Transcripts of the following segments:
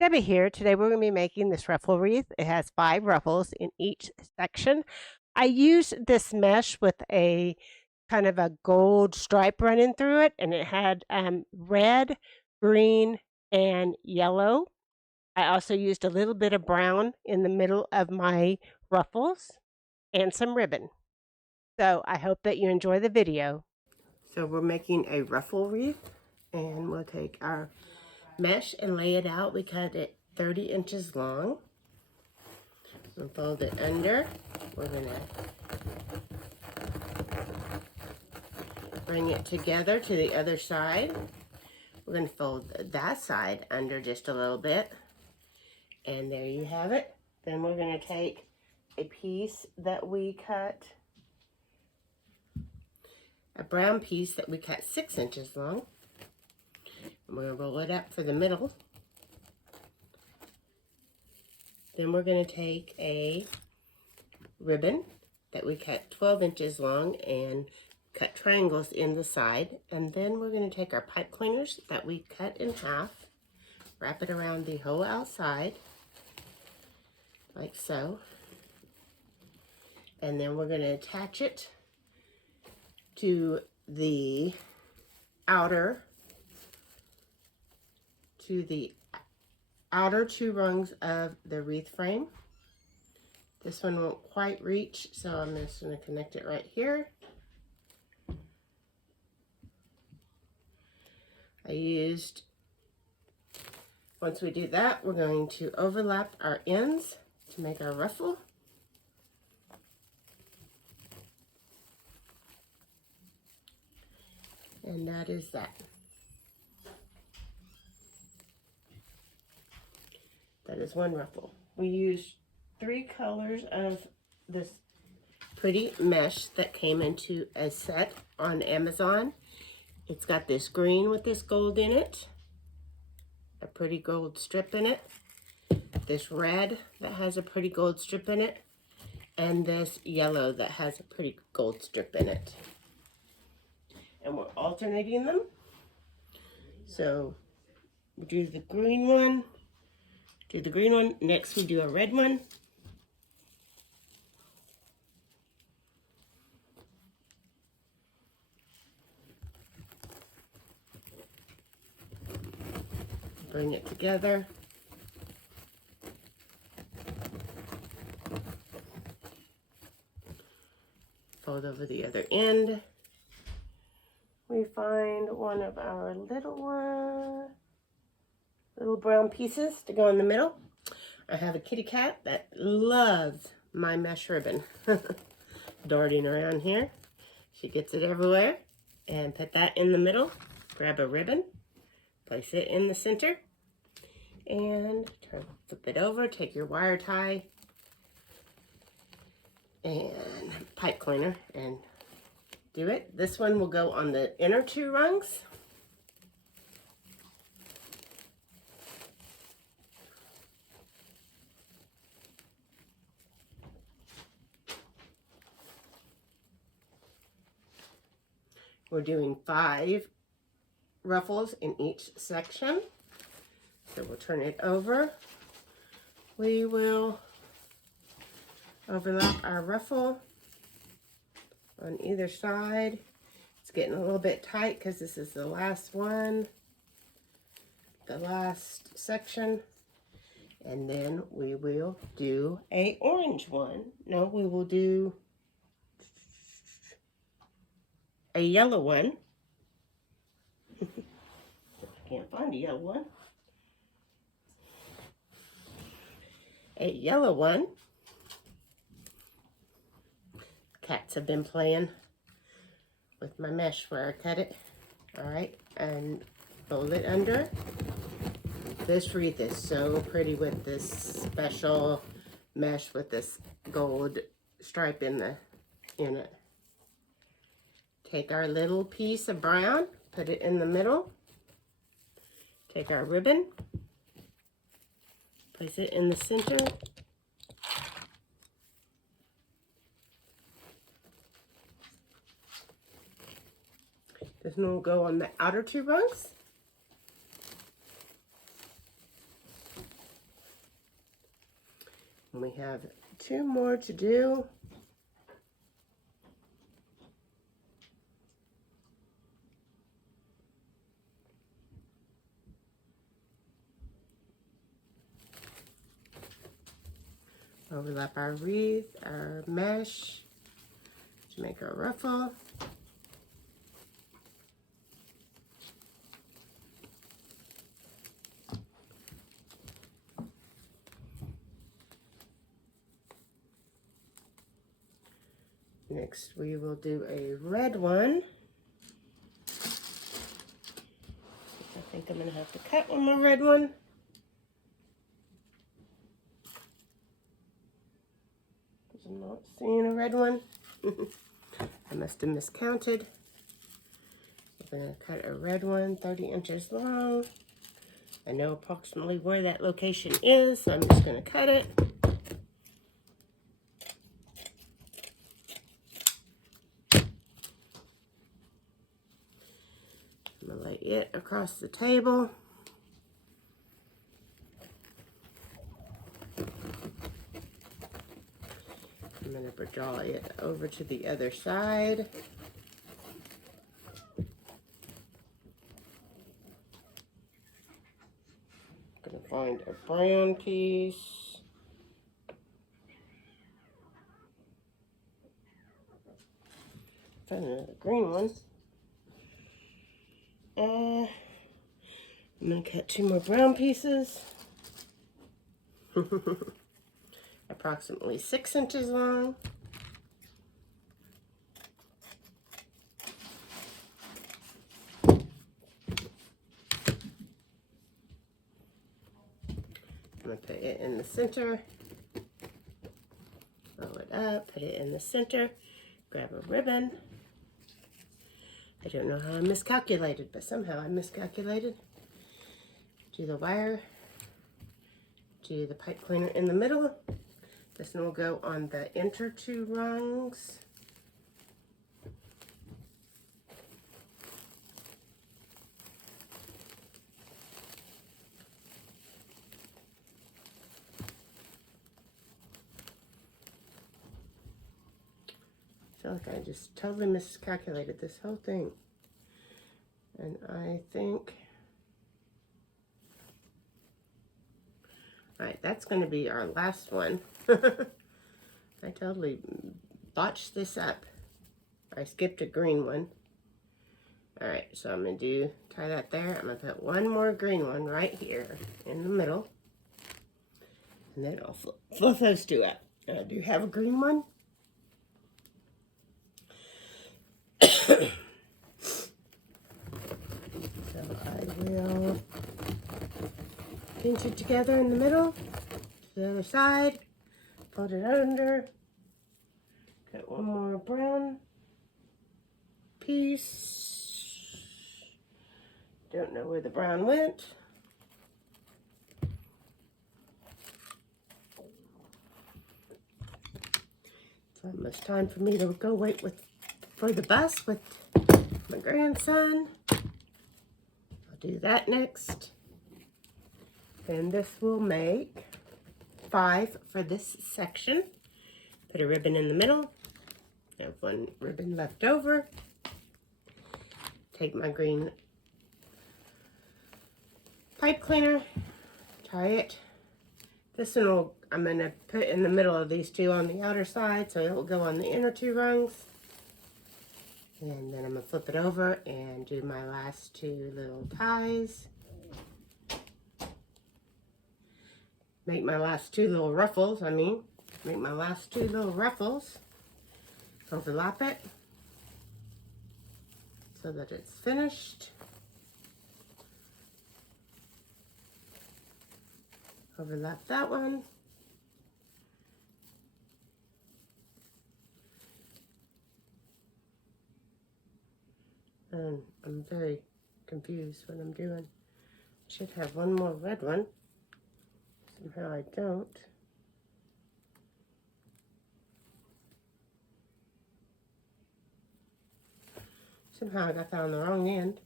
Debbie here. Today we're going to be making this ruffle wreath. It has 5 ruffles in each section. I used this mesh with a kind of a gold stripe running through it, and it had red, green, and yellow. I also used a little bit of brown in the middle of my ruffles and some ribbon. So I hope that you enjoy the video. So we're making a ruffle wreath, and we'll take our mesh and lay it out. We cut it 30 inches long. We'll fold it under. We're going to bring it together to the other side. We're going to fold that side under just a little bit. And there you have it. Then we're going to take a piece that we cut, a brown piece that we cut 6 inches long. And we're going to roll it up for the middle. Then we're going to take a ribbon that we cut 12 inches long and cut triangles in the side. And then we're going to take our pipe cleaners that we cut in half, wrap it around the whole outside, like so. And then we're going to attach it to the outer two rungs of the wreath frame. This one won't quite reach, so I'm just going to connect it right here. Once we do that, we're going to overlap our ends to make our ruffle. And that is that. That is one ruffle. We used 3 colors of this pretty mesh that came into a set on Amazon. It's got this green with this gold in it, a pretty gold strip in it, this red that has a pretty gold strip in it, and this yellow that has a pretty gold strip in it. And we're alternating them. So we do the green one, next we do a red one. Bring it together. Fold over the other end. We find one of our little brown pieces to go in the middle. I have a kitty cat that loves my mesh ribbon. Darting around here. She gets it everywhere. And put that in the middle. Grab a ribbon. Place it in the center. And flip it over. Take your wire tie and pipe cleaner and do it. This one will go on the inner 2 rungs. We're doing 5 ruffles in each section. So we'll turn it over. We will overlap our ruffle on either side. It's getting a little bit tight because this is the last one, the last section. And then we will do a orange one. No, we will do a yellow one. I can't find a yellow one. A yellow one. Cats have been playing with my mesh where I cut it. Alright, and fold it under. This wreath is so pretty with this special mesh with this gold stripe in it. Take our little piece of brown, put it in the middle. Take our ribbon, place it in the center. This one will go on the outer 2 rungs. And we have 2 more to do. Overlap our wreath, our mesh to make our ruffle. Next we will do a red one. I think I'm going to have to cut one more red one. Because I'm not seeing a red one. I must have miscounted. I'm going to cut a red one 30 inches long. I know approximately where that location is, so I'm just going to cut it. I'm going to lay it across the table. I'm going to draw it over to the other side. I'm going to find a brown piece. Find another green one. I'm going to cut 2 more brown pieces. Approximately 6 inches long. I'm going to put it in the center. Roll it up, put it in the center. Grab a ribbon. I don't know how I miscalculated, but somehow I miscalculated. Do the wire. Do the pipe cleaner in the middle. This one will go on the inner 2 rungs. I feel like I just totally miscalculated this whole thing. And I think, all right, that's going to be our last one. I totally botched this up. I skipped a green one. All right, so I'm going to tie that there. I'm going to put one more green one right here in the middle. And then I'll flip those 2 up. I do have a green one. So I will pinch it together in the middle, to the other side, put it under, cut one more brown piece. Don't know where the brown went. It's almost time for me to go wait for the bus with my grandson. I'll do that next. And this will make 5 for this section. Put a ribbon in the middle. I have 1 ribbon left over. Take my green pipe cleaner, tie it. This one I'm going to put in the middle of these 2 on the outer side, so it will go on the inner 2 rungs. And then I'm going to flip it over and do my last 2 little ties. Make my last 2 little ruffles, make my last 2 little ruffles. Overlap it so that it's finished. Overlap that one. And I'm very confused what I'm doing. Should have one more red one. Somehow I don't. Somehow I got that on the wrong end.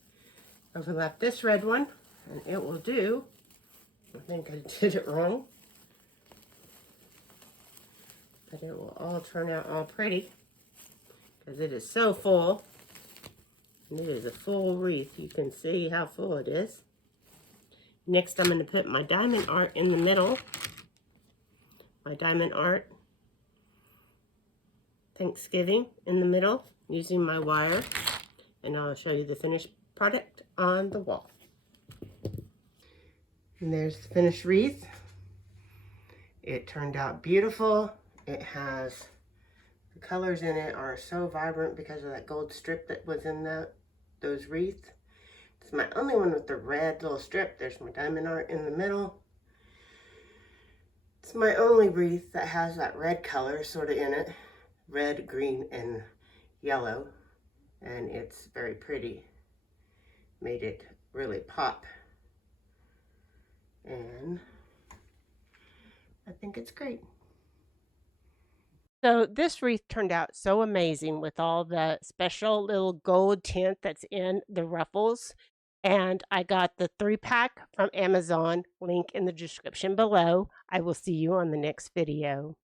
Overlap this red one, and it will do. I think I did it wrong. but it will all turn out all pretty because it is so full. And it is a full wreath. You can see how full it is. Next, I'm going to put my diamond art in the middle. My diamond art Thanksgiving in the middle using my wire. And I'll show you the finished product on the wall. And there's the finished wreath. It turned out beautiful. It has, the colors in it are so vibrant because of that gold strip that was in those wreaths. It's my only one with the red little strip. There's my diamond art in the middle. It's my only wreath that has that red color sort of in it. Red, green, and yellow. And it's very pretty. Made it really pop. And I think it's great. So this wreath turned out so amazing with all the special little gold tint that's in the ruffles. And I got the 3-pack from Amazon, link in the description below. I will see you on the next video.